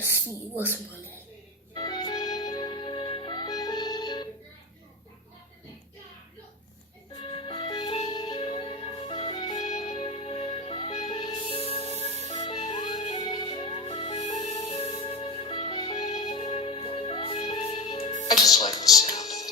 Let's see what's money. I just like the sound of it.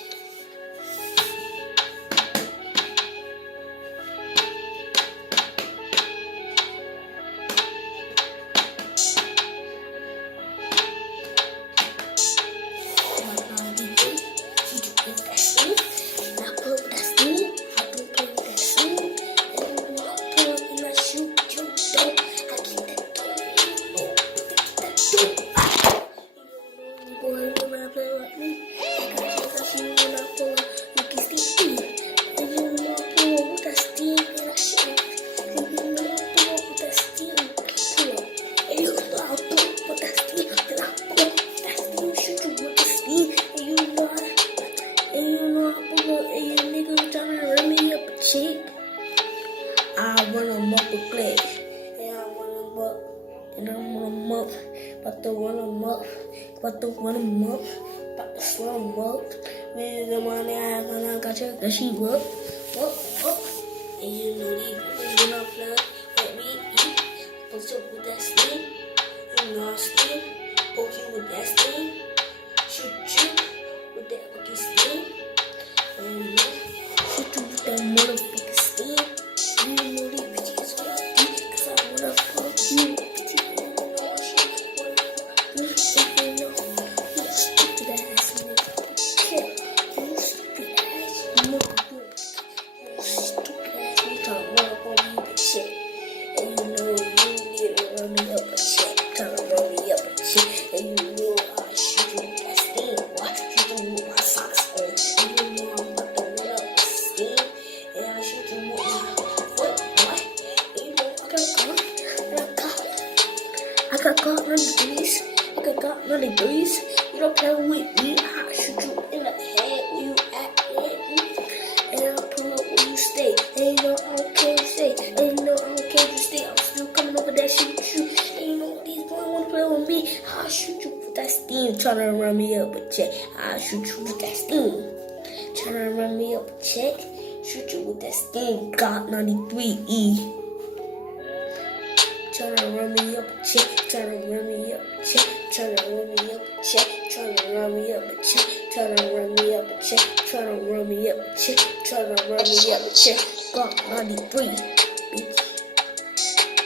I run them up with Glock, and I run them up, and I run them up, about to run them up, about to run them up, about to slow them up. Man, the money I gonna got you, cause she up. And you know these bitches when I play, let me eat, post up with that steam, you know I steam, poke you with that steam, shoot you with that fucking steam, and shoot you with that motherfucking steam. You know these bitches what I do, cause I wanna fuck you. Bitches wanna know what shit, you think you know, you stupid ass nigga. Yeah, you stupid ass nigga. You stupid ass nigga tryna run up on me with shit. And you know you need to run me up a check, tryna run me up a check. And you know I shoot you with that steam, boy. Shoot you with my socks on. And you know I'm about to run up a steam, and I shoot you with my I got Glock 93s. I got Glock 93s. You don't play with me. I'll shoot you in the head where you at. And I'll pull up where you stay. And you know I don't care what you say. And you know I don't care if you stay. I'm still coming over there shoot you. And you know these boys wanna play with me. I'll shoot you with that steam. Tryna run me up a check. I'll shoot you with that steam. Tryna run me up a check. Shoot you with that steam. Glock 93E. Tryna run me up a check, tryna run me up a check, tryna run me up a check, tryna run me up a check, tryna run me up a check, tryna run me up a check, tryna run me up a check. Glock 93, bitch.